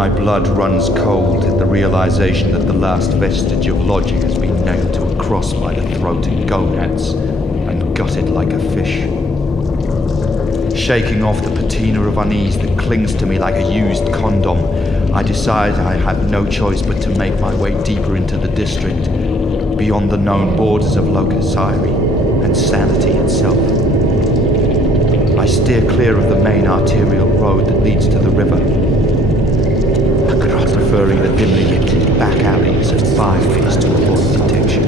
My blood runs cold at the realization that the last vestige of logic has been nailed to a cross by the throat and gonads and gutted like a fish. Shaking off the patina of unease that clings to me like a used condom, I decide I have no choice but to make my way deeper into the district, beyond the known borders of locus aeri and sanity itself. I steer clear of the main arterial road that leads to the river, preferring the dimly lit back alleys and byways to avoid detection.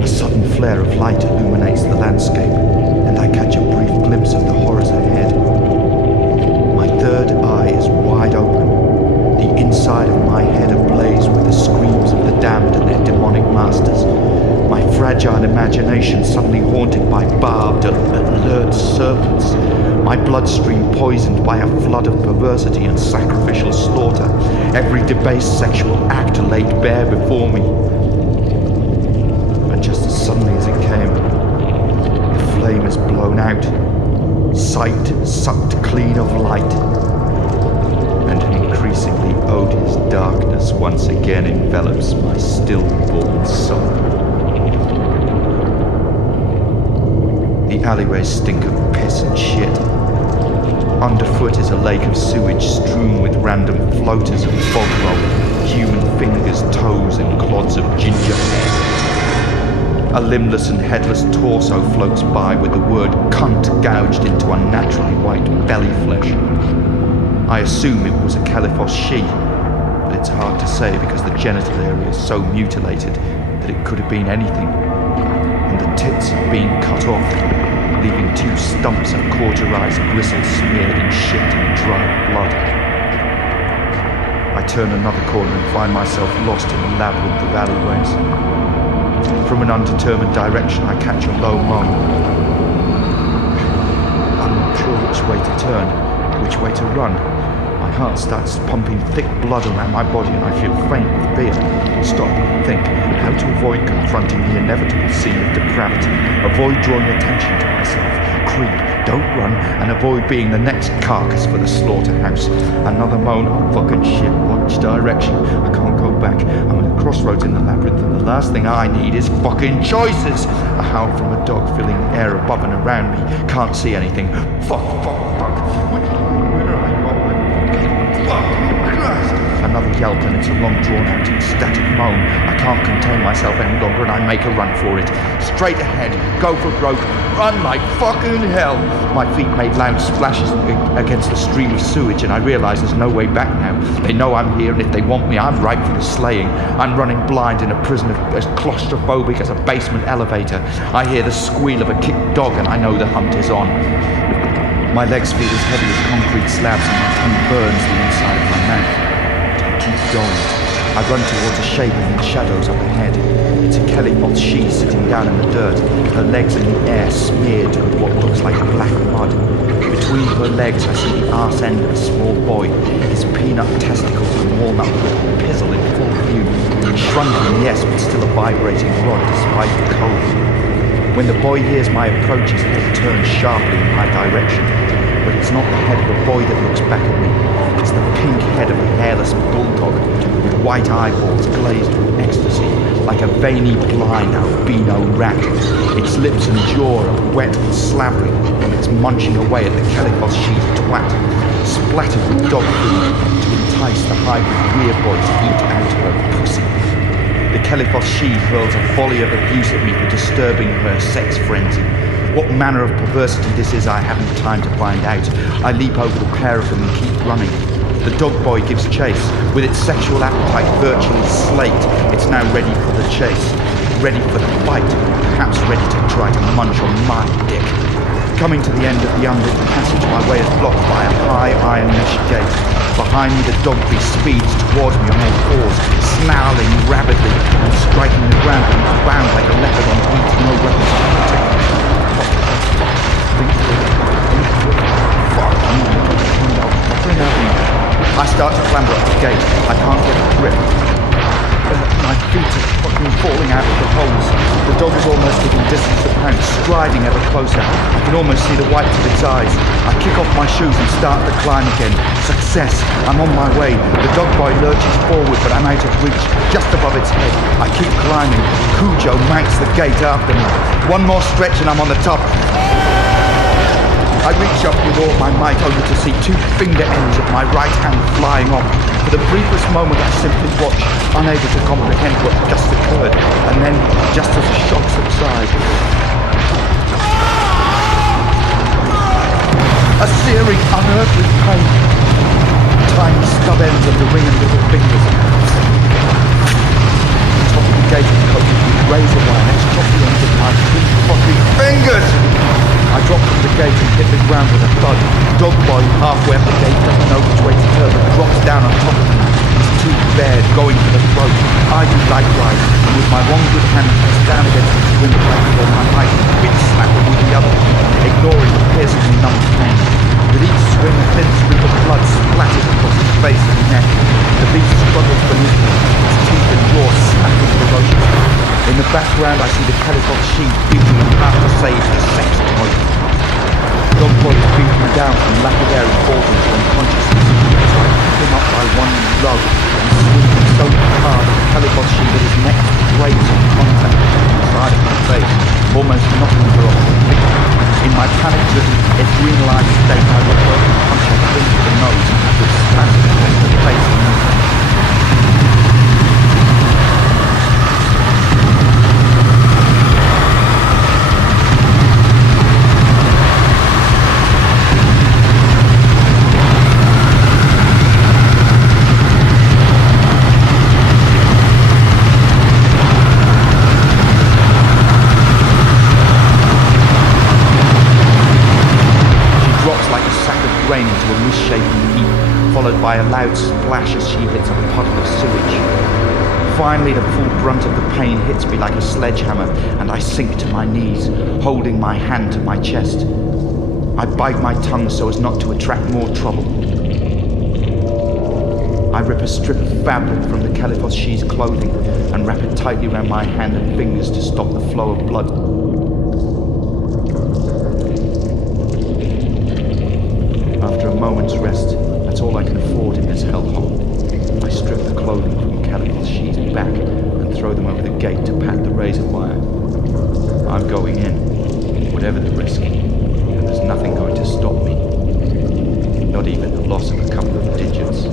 A sudden flare of light illuminates the landscape, and I catch a brief glimpse of the horrors ahead. My third eye is wide open, the inside of my head ablaze with the screams of the damned and their demonic masters. My fragile imagination suddenly haunted by barbed, alert serpents. My bloodstream poisoned by a flood of perversity and sacrificial slaughter. Every debased sexual act laid bare before me. And just as suddenly as it came, the flame is blown out. Sight sucked clean of light. And an increasingly odious darkness once again envelops my stillborn soul. The alleyways stink of piss and shit. Underfoot is a lake of sewage strewn with random floaters of fog roll, human fingers, toes, and clods of ginger hair. A limbless and headless torso floats by with the word cunt gouged into unnaturally white belly flesh. I assume it was a Califos she, but it's hard to say because the genital area is so mutilated that it could have been anything. And the tits have been cut off, leaving two stumps of cauterized gristle smeared in shit and dry blood. I turn another corner and find myself lost in a labyrinth of alleyways. From an undetermined direction, I catch a low moan. I'm not sure which way to turn, which way to run. My heart starts pumping thick blood around my body and I feel faint with fear. Stop, think, how to avoid confronting the inevitable scene of depravity, avoid drawing attention to myself, creep, don't run, and avoid being the next carcass for the slaughterhouse. Another moan, oh fucking shit, which direction? I can't go back. I'm at a crossroads in the labyrinth and the last thing I need is fucking choices! A howl from a dog filling the air above and around me. Can't see anything. Fuck. Another yelp and it's a long drawn-out ecstatic moan. I can't contain myself any longer and I make a run for it. Straight ahead, go for broke, run like fucking hell. My feet made loud splashes against the stream of sewage and I realise there's no way back now. They know I'm here and if they want me, I'm ripe for the slaying. I'm running blind in a prison as claustrophobic as a basement elevator. I hear the squeal of a kicked dog and I know the hunt is on. My legs feel as heavy as concrete slabs and my tongue burns the inside of my mouth. Keep going. I run towards a shape in the shadows up ahead. It's a Califos she sitting down in the dirt, her legs in the air smeared with what looks like black mud. Between her legs I see the arse end of a small boy, his peanut testicles and walnut pizzle in full view. Shrunken, yes, but still a vibrating rod despite the cold. When the boy hears my approach, his head turns sharply in my direction. But it's not the head of a boy that looks back at me. It's the pink head of a hairless bulldog with white eyeballs glazed with ecstasy, like a veiny, blind albino rat. Its lips and jaw are wet and slavery, and it's munching away at the Califos she's twat, splattered with dog food to entice the hybrid weird boy to eat out her pussy. The Califos she hurls a volley of abuse at me for disturbing her sex frenzy. What manner of perversity this is I haven't time to find out. I leap over the pair of them and keep running. The dog boy gives chase. With its sexual appetite virtually slaked, it's now ready for the chase. Ready for the fight, perhaps ready to try to munch on my dick. Coming to the end of the unlit passage, my way is blocked by a high iron mesh gate. Behind me the dog beast speeds towards me on all fours, snarling rabidly and striking the ground and is bound like a leopard on heat, no weapons to protect me. I start to clamber up the gate. I can't get a grip. My feet are scream falling out of the holes. The dog is almost within distance of hand, striding ever closer. I can almost see the whites of its eyes. I kick off my shoes and start the climb again. Success! I'm on my way. The dog boy lurches forward, but I'm out of reach, just above its head. I keep climbing. Cujo manks the gate after me. One more stretch and I'm on the top. I reach up with all my might, only to see two finger ends of my right hand flying off. For the briefest moment I simply watched, unable to comprehend what just occurred, and then, just as the shock subsides, a searing, unearthly pain. Tiny stub ends of the ring and little fingers. The top of the gate is coated with razor wire, and chop the ends of my two fucking fingers! I drop from the gate and hit the ground with a thud. Dog boy, halfway up the gate, doesn't know which way to turn, but drops down on top of me. His teeth bared, going for the throat. I do likewise, and with my one good hand pressed down against his windpipe with all my might, bit slapping with the other, ignoring the piercingly numb pain. With each swing, a thin streak of blood splattered across his face and neck. The beast struggles beneath me, its teeth and jaws snapping ferociously. In the background, I see the calico sheep beating and half to save the sex toy. Dog boy is beaten down from lack of air and falls into unconsciousness. So I pick him up by one lug and swing him so hard at the calico sheep that his neck breaks on contact with the side of my face, almost knocking her off the feet. In my panic-driven, adrenaline state, I refer to punch a thing to the nose, which splattered against the face and neck. Into a misshapen heap, followed by a loud splash as she hits a puddle of sewage. Finally, the full brunt of the pain hits me like a sledgehammer, and I sink to my knees, holding my hand to my chest. I bite my tongue so as not to attract more trouble. I rip a strip of fabric from the Caliphos she's clothing and wrap it tightly around my hand and fingers to stop the flow of blood. After a moment's rest, that's all I can afford in this hellhole. I strip the clothing from Calico's she's back and throw them over the gate to pat the razor wire. I'm going in, whatever the risk, and there's nothing going to stop me. Not even the loss of a couple of digits.